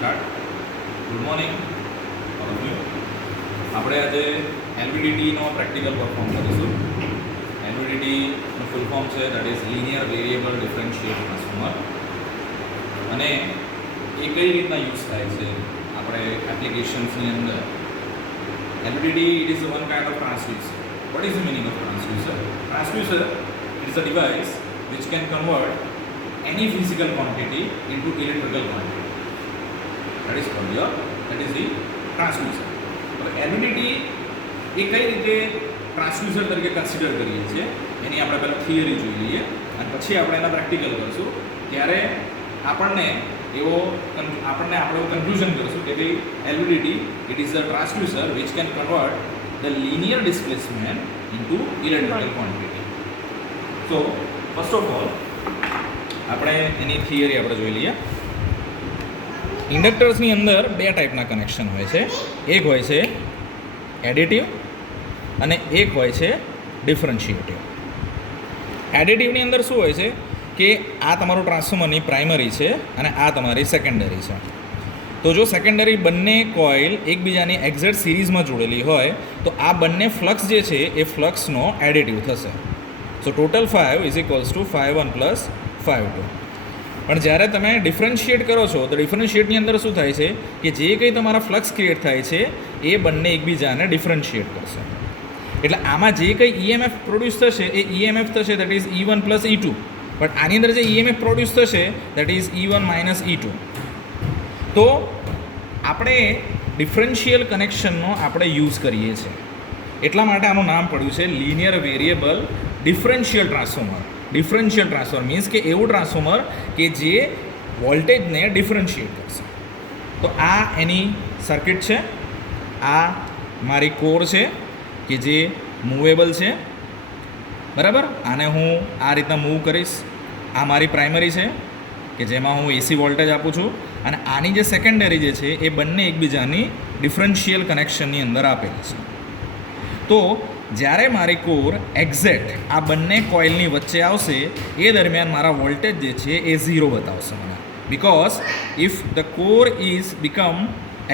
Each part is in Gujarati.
Start. Good morning all of you. આપણે આજે એલવીડીટીનો પ્રેક્ટિકલ પરફોર્મ કરીશું. એલવીડીટીનું ફૂલ ફોર્મ છે that is linear variable differential transformer. અને એ કઈ રીતના યુઝ થાય છે આપણે એપ્લિકેશન્સની અંદર. LVDT it is one kind of transducer. What is the meaning of transducer? Transducer is a device which can convert any physical quantity into electrical quantity. That is the transducer. હવે એલવીડીટી એ કઈ રીતે ટ્રાન્સડ્યુસર તરીકે કન્સિડર કરીએ છીએ એની આપણે પહેલાં થિયરી જોઈ લઈએ અને પછી આપણે એના પ્રેક્ટિકલ કરીશું. ત્યારે આપણને આપણું કન્ક્લુઝન કરીશું કે ભાઈ LVDT it is a transducer which can convert the linear displacement into electrical quantity. So first of all આપણે એની થિયરી આપણે જોઈ લઈએ. ઇન્ડક્ટર્સની અંદર બે ટાઈપના કનેક્શન હોય છે. એક હોય છે એડિટિવ અને એક હોય છે ડિફરન્શિએટિવ. એડિટિવની અંદર શું હોય છે કે આ તમારું ટ્રાન્સફોર્મરની પ્રાઇમરી છે અને આ તમારી સેકન્ડરી છે. તો જો સેકન્ડરી બંને કોઇલ એકબીજાની એક્ઝેક્ટ સિરીઝમાં જોડેલી હોય તો આ બંને ફ્લક્સ જે છે એ ફ્લક્સનો એડિટિવ થશે. સો ટોટલ 5 ઇઝ ઇક્વલ્સ ટુ 5 1 + 5 2. પણ જ્યારે તમે ડિફરન્શિએટ કરો છો તો ડિફરન્શિએટની અંદર શું થાય છે કે જે કંઈ તમારા ફ્લક્સ ક્રિએટ થાય છે એ બંને એકબીજાને ડિફરન્શિએટ કરશે. એટલે આમાં જે કંઈ ઈએમએફ પ્રોડ્યુસ થશે એ ઈએમએફ થશે that is E1 + E2. But આની અંદર જે ઈએમએફ પ્રોડ્યુસ થશે દેટ ઇઝ E1 - E2. તો આપણે ડિફરન્શિયલ કનેક્શનનો આપણે યુઝ કરીએ છીએ એટલા માટે આનું નામ પડ્યું છે linear variable differential transformer. Differential transformer means કે એવું ટ્રાન્સફોર્મર કે જે વોલ્ટેજને ડિફરન્શિએટ કરશે. તો આ એની સર્કિટ છે. આ મારી કોર છે કે જે મૂવેબલ છે, બરાબર. આને હું આ રીતના મૂવ કરીશ. આ મારી પ્રાઇમરી છે કે જેમાં હું એસી વોલ્ટેજ આપું છું અને આની જે સેકન્ડરી જે છે એ બંને એકબીજાની ડિફરન્શિયલ કનેક્શનની અંદર આપેલી છે. તો જ્યારે મારી કોર એક્ઝેક્ટ આ બંને કોઇલની વચ્ચે આવશે એ દરમિયાન મારા વોલ્ટેજ જે છે એ 0 બતાવશે મને. Because if the core is become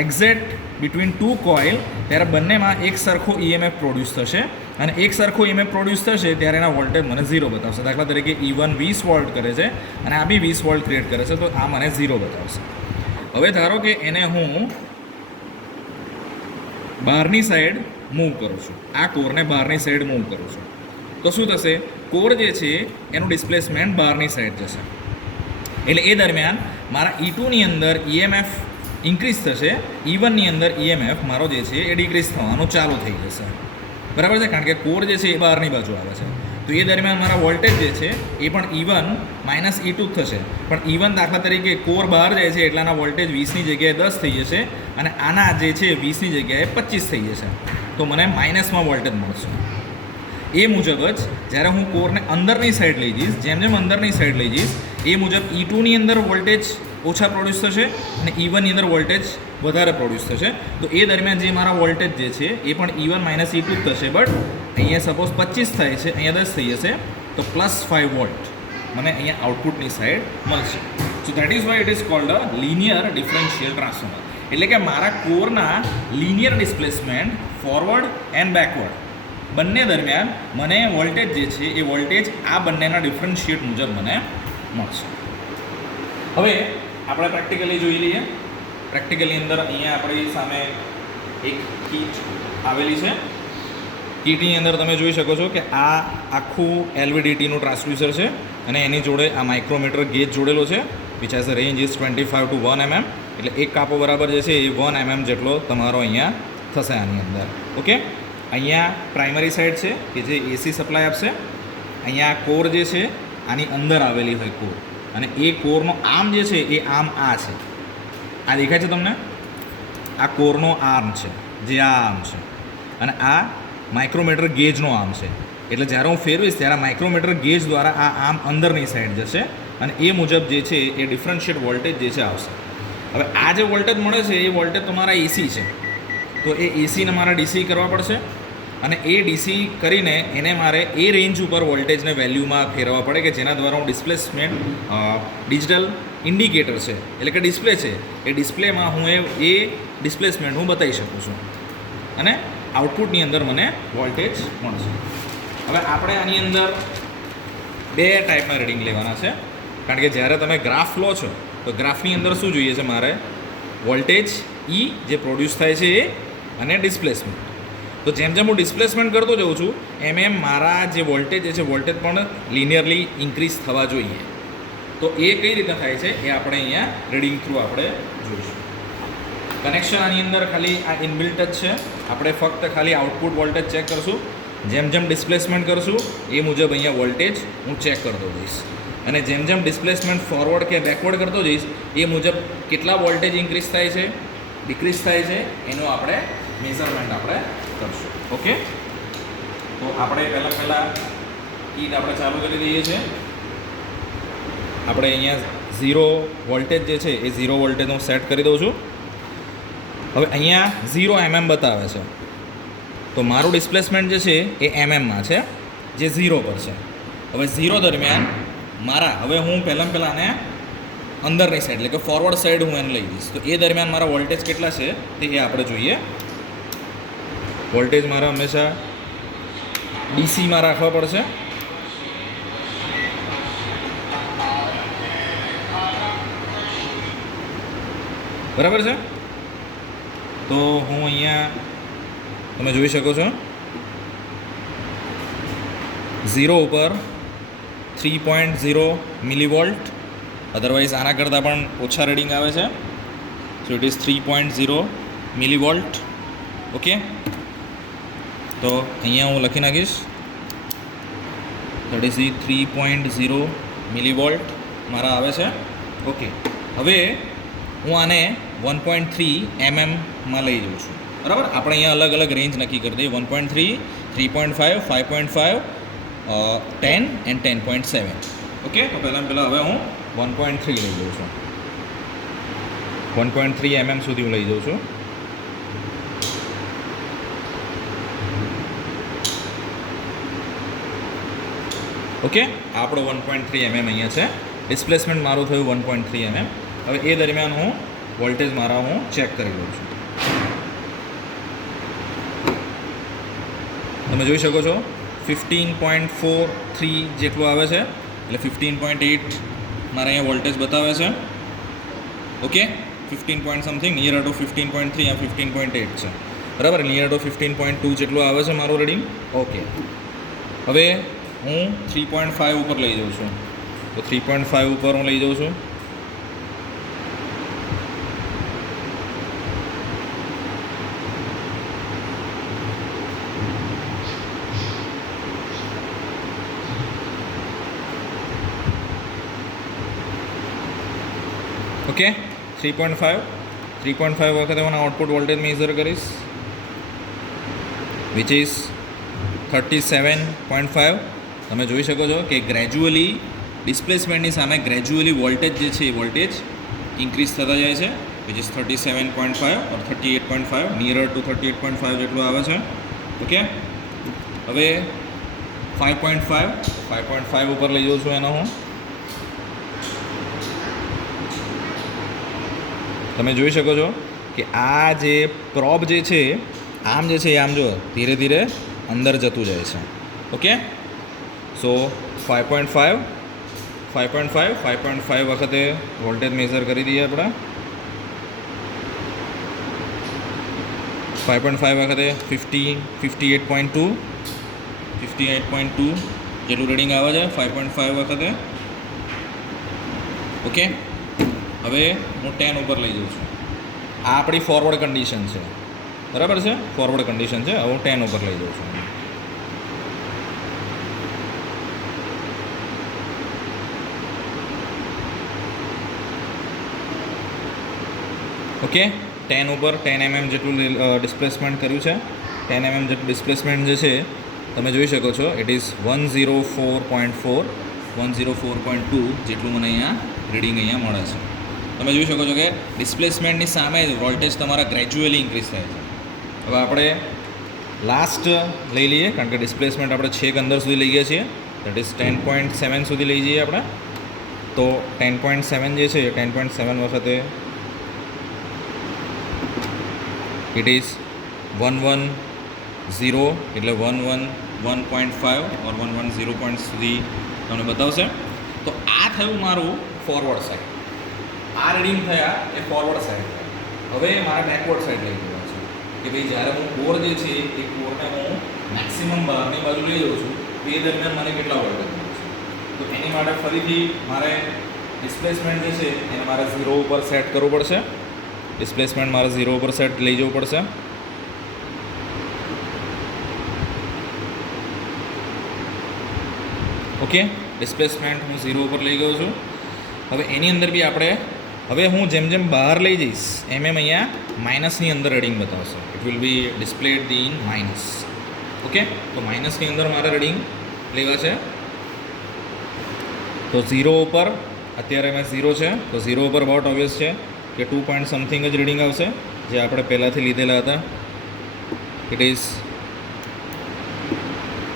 exact between two coil ત્યારે બંનેમાં એક સરખો ઈએમએફ પ્રોડ્યુસ થશે અને એક સરખો ઈએમએફ પ્રોડ્યુસ થશે ત્યારે એના વોલ્ટેજ મને 0 બતાવશે. દાખલા તરીકે E1 20 વોલ્ટ કરે છે અને આ બી 20 વોલ્ટ ક્રિએટ કરે છે તો આ મને 0 બતાવશે. હવે ધારો કે એને હું બહારની સાઈડ મૂવ કરું છું, આ કોરને બહારની સાઈડ મૂવ કરું છું તો શું થશે? કોર જે છે એનું ડિસ્પ્લેસમેન્ટ બહારની સાઈડ જશે. એટલે એ દરમિયાન મારા E2ની અંદર ઈએમએફ ઇન્ક્રીઝ થશે, E1ની અંદર ઈએમએફ મારો જે છે એ ડિક્રીઝ થવાનું ચાલુ થઈ જશે, બરાબર છે. કારણ કે કોર જે છે એ બહારની બાજુ આવે છે. તો એ દરમિયાન મારા વોલ્ટેજ જે છે એ પણ E1 - E2 થશે. પણ E1 દાખલા તરીકે કોર બહાર જાય છે એટલે આના વોલ્ટેજ 20ની જગ્યાએ 10 થઈ જશે અને આના જે છે 20ની જગ્યાએ 25 થઈ જશે. તો મને માઇનસમાં વોલ્ટેજ મળશે. એ મુજબ જ જ્યારે હું કોરને અંદરની સાઈડ લઈ જઈશ, જેમ જેમ અંદરની સાઈડ લઈ જઈશ એ મુજબ E2ની અંદર વોલ્ટેજ ઓછા પ્રોડ્યુસ થશે અને E1ની અંદર વોલ્ટેજ વધારે પ્રોડ્યુસ થશે. તો એ દરમિયાન જે મારા વોલ્ટેજ જે છે એ પણ E1 - E2 જ થશે. બટ અહીંયા સપોઝ 25 થાય છે, અહીંયા 10 થઈ જશે તો +5 વોલ્ટ મને અહીંયા આઉટપુટની સાઈડ મળશે. So that is why it is called a linear differential transformer. એટલે કે મારા કોરના linear displacement forward and backward બંને દરમિયાન મને વોલ્ટેજ જે છે એ વોલ્ટેજ આ બંનેના ડિફરન્શિએટ મુજબ મને મળશે. હવે આપણે પ્રેક્ટિકલી જોઈ લઈએ. પ્રેક્ટિકલની અંદર અહીંયા આપણી સામે એક કીટ આવેલી છે. કીટની અંદર તમે જોઈ શકો છો કે આ આખું એલવીડીટીનું ટ્રાન્સડ્યુસર છે અને એની જોડે આ માઇક્રોમીટર ગેજ જોડેલો છે which has a range is 25 to 1 mm. એટલે એક કાપો બરાબર જે છે એ 1 mm જેટલો તમારો અહીંયા થશે આની અંદર. ઓકે, અહીંયા પ્રાઇમરી સાઈડ છે કે જે એસી સપ્લાય આપશે. અહીંયા કોર જે છે આની અંદર આવેલી હોય કોર અને એ કોરનો આર્મ જે છે એ આર્મ આ છે. આ દેખાય છે તમને? આ કોરનો આર્મ છે જે આ આર્મ છે અને આ માઇક્રોમીટર ગેજનો આર્મ છે. એટલે જ્યારે હું ફેરવીશ ત્યારે માઇક્રોમીટર ગેજ દ્વારા આ આર્મ અંદરની સાઈડ જશે અને એ મુજબ જે છે એ ડિફરન્શિએટ વોલ્ટેજ જે છે આવશે. હવે આ જે વોલ્ટેજ મળે છે એ વોલ્ટેજ તમારા એસી છે તો એ એસીને મારે ડીસી કરવા પડશે અને એ ડીસી કરીને એને મારે એ રેન્જ ઉપર વોલ્ટેજને વેલ્યુમાં ફેરવવા પડે કે જેના દ્વારા હું ડિસ્પ્લેસમેન્ટ ડિજિટલ ઇન્ડિકેટર છે એટલે કે ડિસ્પ્લે છે એ ડિસ્પ્લેમાં હું એ ડિસ્પ્લેસમેન્ટ હું બતાવી શકું છું અને આઉટપુટની અંદર મને વોલ્ટેજ મળશે. હવે આપણે આની અંદર બે ટાઈપના રીડિંગ લેવાના છે, કારણ કે જ્યારે તમે ગ્રાફ લો છો તો ગ્રાફની અંદર શું જોઈએ છે મારે? વોલ્ટેજ ઈ જે પ્રોડ્યુસ થાય છે એ અને ડિસ્પ્લેસમેન્ટ. તો જેમ જેમ હું ડિસ્પ્લેસમેન્ટ કરતો જાઉં છું એમ મારા જે વોલ્ટેજ છે વોલ્ટેજ પણ લિનિયરલી ઇન્ક્રીઝ થવા જોઈએ. તો એ કઈ રીતે થાય છે એ આપણે અહીંયા રીડિંગ થ્રુ આપણે જોઈશું. કનેક્શન આની અંદર ખાલી આ ઇનબિલ્ટ જ છે, આપણે ફક્ત ખાલી આઉટપુટ વોલ્ટેજ ચેક કરશું. જેમ જેમ ડિસ્પ્લેસમેન્ટ કરશું એ મુજબ અહીંયા વોલ્ટેજ હું ચેક કરતો જઈશ અને જેમ જેમ ડિસ્પ્લેસમેન્ટ ફોરવર્ડ કે બેકવર્ડ કરતો જઈશ એ મુજબ કેટલા વોલ્ટેજ ઇન્ક્રીઝ થાય છે, ડિક્રીઝ થાય છે એનું આપણે મેઝરમેન્ટ આપણે કરશું. ઓકે, તો આપણે પહેલાં કીટ આપણે ચાલુ કરી દઈએ છીએ. આપણે અહીંયા 0 વોલ્ટેજ જે છે એ 0 વોલ્ટેજ હું સેટ કરી દઉં છું. હવે અહીંયા 0 mm બતાવે છે, તો મારું ડિસ્પ્લેસમેન્ટ જે છે એ એમએમમાં છે, જે 0 પર છે. હવે 0 દરમિયાન હવે હું પહેલાં આને અંદરની સાઈડ એટલે કે ફોરવર્ડ સાઈડ હું એને લઈ જઈશ. તો એ દરમિયાન મારા વોલ્ટેજ કેટલા છે તે એ આપણે જોઈએ. વોલ્ટેજ મારા હંમેશા ડીસીમાં રાખવા પડશે. બરાબર છે. તો હું અહીંયા તમે જોઈ શકો છો 0 ઉપર 3.0 મિલીવોલ્ટ, અધરવાઇઝ આના કરતાં પણ ઓછા રીડિંગ આવે છે. So it is 3.0 millivolt. Okay, તો અહીંયા હું લખી નાખીશ દેટ ઇઝ 3.0 મિલીવોલ્ટ મારા આવે છે. ઓકે, હવે હું આને 1.3 mm લઈ જાઉં છું. બરાબર, આપણે અહીંયા અલગ અલગ રેન્જ નક્કી કરી દઈએ. 1.3, 3.5, 5.5, 10 એન્ડ 10.7. ઓકે, તો પહેલાં હવે હું 1.3 લઈ જાઉં છું. 1.3 mm સુધી હું લઈ જાઉં છું. ઓકે, આપણો 1.3 mm અહીંયા છે. ડિસ્પ્લેસમેન્ટ મારું થયું 1.3 mm. હવે એ દરમિયાન હું વોલ્ટેજ મારા હું ચેક કરી લઉં છું. તમે જોઈ શકો છો 15.43 જેટલું આવે છે, એટલે 15.8 મારા અહીંયા વોલ્ટેજ બતાવે છે. Okay, 15 point something near to 15.3 આ 15.8 છે. બરાબર, નિયર ટુ 15.2 જેટલું આવે છે મારું રીડિંગ. ઓકે, હવે હું 3.5 ઉપર લઈ જાઉં છું. તો 3.5 ઉપર હું લઈ જાઉં છું. ઓકે, 3.5 વખતે હું આઉટપુટ વોલ્ટેજ મેઝર કરીશ, વિચ ઇઝ 37.5. તમે જોઈ શકો છો કે ગ્રેજ્યુઅલી ડિસ્પ્લેસમેન્ટની સામે ગ્રેજ્યુઅલી વોલ્ટેજ જે છે એ વોલ્ટેજ ઇન્ક્રીઝ થતા જાય છે, which is 37.5 or 38.5, near to 38.5 જેટલું આવે છે. ઓકે, હવે 5.5 ઉપર લઈ જાઉં છું એનો હું. તમે જોઈ શકો છો કે આ જે પ્રોબ જે છે આમ જે છે એ આમ જો ધીરે ધીરે અંદર જતું જાય છે. ઓકે, સો 5.5 વખતે વોલ્ટેજ મેઝર કરી દઈએ આપણે. 5.5 વખતે 58.2 જેટલું રીડિંગ આવે છે 5.5 વખતે. ઓકે, હવે હું 10 ઉપર લઈ જાઉં છું. આ આપણી ફોરવર્ડ કન્ડિશન છે. બરાબર છે, ફોરવર્ડ કન્ડિશન છે. હવે હું 10 ઉપર લઈ જાઉં છું. ઓકે, 10 ઉપર 10 mm જેટલું ડિસ્પ્લેસમેન્ટ કર્યું છે. 10 mm જેટલું ડિસ્પ્લેસમેન્ટ જે છે તમે જોઈ શકો છો ઇટ ઇઝ 104.2 જેટલું મને અહીંયા રીડિંગ અહીંયા મળે છે. તમે જોઈ શકો છો કે ડિસ્પ્લેસમેન્ટની સામે વોલ્ટેજ તમારા ગ્રેજ્યુઅલી ઇન્ક્રીઝ થાય છે. હવે આપણે લાસ્ટ લઈ લઈએ, કારણ કે ડિસ્પ્લેસમેન્ટ આપણે છેક અંદર સુધી લઈ ગયા છીએ, દેટ ઇઝ 10.7 સુધી લઈ જઈએ આપણે. તો 10.7 જે છે 10.7 વખતે ઇટ ઇઝ 110 એટલે 111.5 ઓર 110 પોઈન્ટ સુધી તમને બતાવશે. તો આ થયું મારું ફોરવર્ડ સાઈડ. આ રીડિંગ થયા એ ફોરવર્ડ સાઈડ થયા. હવે મારા બેકવર્ડ સાઈડ લઈ જવા છે કે ભાઈ જ્યારે હું કોર જે છે એ કોરને હું મેક્સિમમ બહારની બાજુ લઈ જાઉં છું તો એ દરમિયાન મને કેટલા વોલ્ટેજ મળે છે. તો એની માટે ફરીથી મારે ડિસ્પ્લેસમેન્ટ જે છે એને મારે 0 ઉપર સેટ કરવું પડશે. ડિસ્પ્લેસમેન્ટ મારે 0 ઉપર સેટ લઈ જવું પડશે. ઓકે, ડિસ્પ્લેસમેન્ટ હું 0 ઉપર લઈ ગયો છું. હવે એની અંદર બી આપણે હવે હું જેમ જેમ બહાર લઈ જઈશ એમ અહીંયા માઇનસની અંદર રીડિંગ બતાવશે. It will be ડિસ્પ્લેડ the in minus. Okay, તો માઇનસની અંદર મારે રીડિંગ લેવા છે. તો 0 ઉપર અત્યારે મેં 0 છે તો 0 ઉપર વોટ ઓબ્વિયસ છે કે 2 પોઈન્ટ સમથિંગ જ રીડિંગ આવશે જે આપણે પહેલાંથી લીધેલા હતા. ઇટ ઇઝ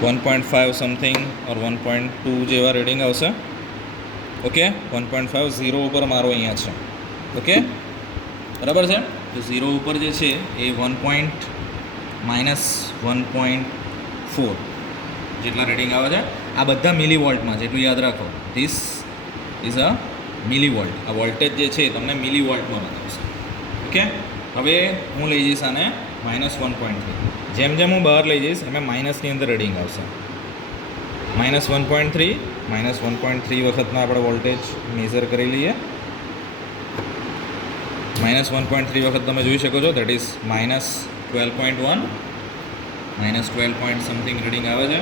1.5 સમથિંગ ઓર 1.2 જેવા રીડિંગ આવશે. ઓકે, 1.5 0 ઉપર મારો અહીંયા છે. ઓકે, બરાબર છે. તો 0 ઉપર જે છે એ -1.4 જેટલા રીડિંગ આવે છે. આ બધા મિલી વોલ્ટમાં છે એટલું યાદ રાખો. This is a milli volt. આ વોલ્ટેજ જે છે તમને મિલી વોલ્ટમાં બતાવશે. ઓકે, હવે હું લઈ જઈશ આને -1.3. જેમ જેમ હું બહાર લઈ જઈશ એમાં માઇનસની અંદર રીડિંગ આવશે. -1.3 -1.3 વખતના આપણે વોલ્ટેજ મેઝર કરી લઈએ. -1.3 વખત તમે જોઈ શકો છો that is -12.1 -12 point something reading આવે છે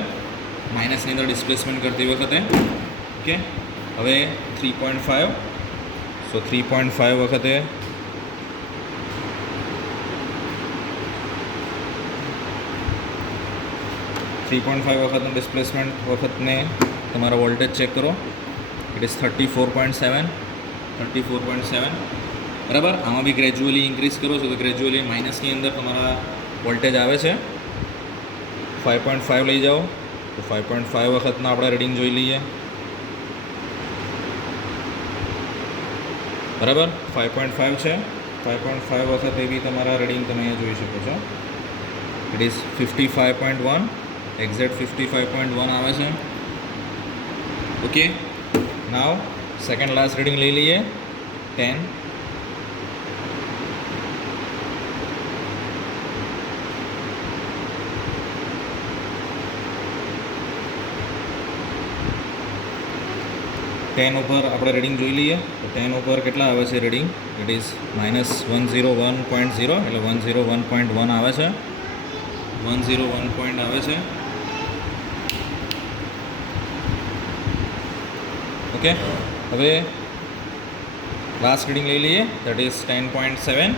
માઇનસની અંદર ડિસ્પ્લેસમેન્ટ કરતી વખતે. ઓકે, હવે 3.5. સો 3.5 વખતે વખતનું ડિસ્પ્લેસમેન્ટ વખતને તમારો વોલ્ટેજ ચેક કરો. ઇટ ઇઝ 34.7 બરાબર. આમાં બી ગ્રેજ્યુઅલી ઇન્ક્રીઝ કરો છો તો ગ્રેજ્યુઅલી માઇનસની અંદર તમારા વોલ્ટેજ આવે છે. 5.5 લઈ જાઓ તો 5.5 વખતના આપણે રીડિંગ જોઈ લઈએ. બરાબર, 5.5 છે. 5.5 વખતે બી તમારા રીડિંગ તમે અહીંયા જોઈ શકો છો. ઇટ ઇઝ 55.1 એક્ઝેક્ટ 55.1 આવે છે. ઓકે, નાવ સેકન્ડ લાસ્ટ રીડિંગ લઈ લઈએ 10. ઉપર આપણે રીડિંગ જોઈ લઈએ તો 10 ઉપર કેટલા આવે છે રીડિંગ. ઇટ ઇઝ -101.0 એટલે 101.1 આવે છે. 101 પોઈન્ટ આવે છે. ઓકે, હવે લાસ્ટ રીડિંગ લઈ લઈએ દેટ ઇઝ 10.7.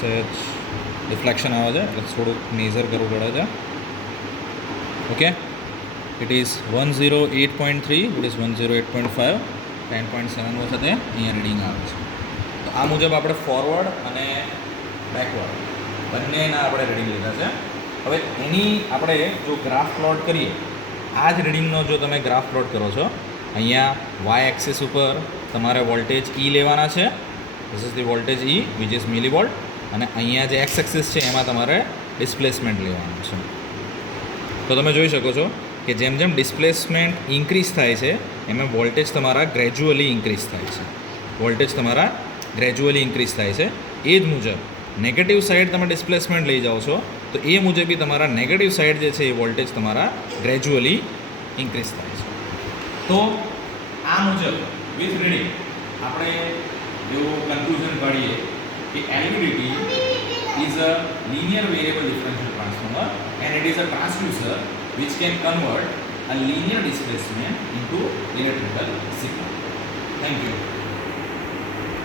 સહેજ રિફ્લેક્શન આવે છે એટલે થોડુંક મેઝર કરવું પડે છે. Okay, it is 108.3. It is 108.5. 10.7 વખતે અહીંયા રીડિંગ આવે છે. તો આ મુજબ આપણે ફોરવર્ડ અને બેકવર્ડ બંનેના આપણે રીડિંગ લીધા છે. હવે એની આપણે જો ગ્રાફ પ્લોટ કરીએ આ જ રીડિંગનો જો તમે ગ્રાફ પ્લોટ કરો છો અહીંયા વાય એક્સિસ ઉપર તમારે વોલ્ટેજ E લેવાના છે. This is the voltage E which is milli volt. અને અહીંયા જે એક્સ એક્સિસ છે એમાં તમારે ડિસ્પ્લેસમેન્ટ લેવાનું છે. તો તમે જોઈ શકો છો કે જેમ જેમ ડિસ્પ્લેસમેન્ટ ઇન્ક્રીઝ થાય છે એમાં વોલ્ટેજ તમારા ગ્રેજ્યુઅલી ઇન્ક્રીઝ થાય છે. એ જ મુજબ નેગેટિવ સાઈડ તમે ડિસ્પ્લેસમેન્ટ લઈ જાઓ છો તો એ મુજબ બી તમારા નેગેટિવ સાઈડ જે છે એ વોલ્ટેજ તમારા ગ્રેજ્યુઅલી ઇન્ક્રીઝ થાય છે. તો આ મુજબ વિથ રીડિંગ આપણે એવું કન્ક્લુઝન કાઢીએ કે LVDT is a linear variable differential transformer and it is a transducer which can convert a linear displacement into electrical signal. Thank you.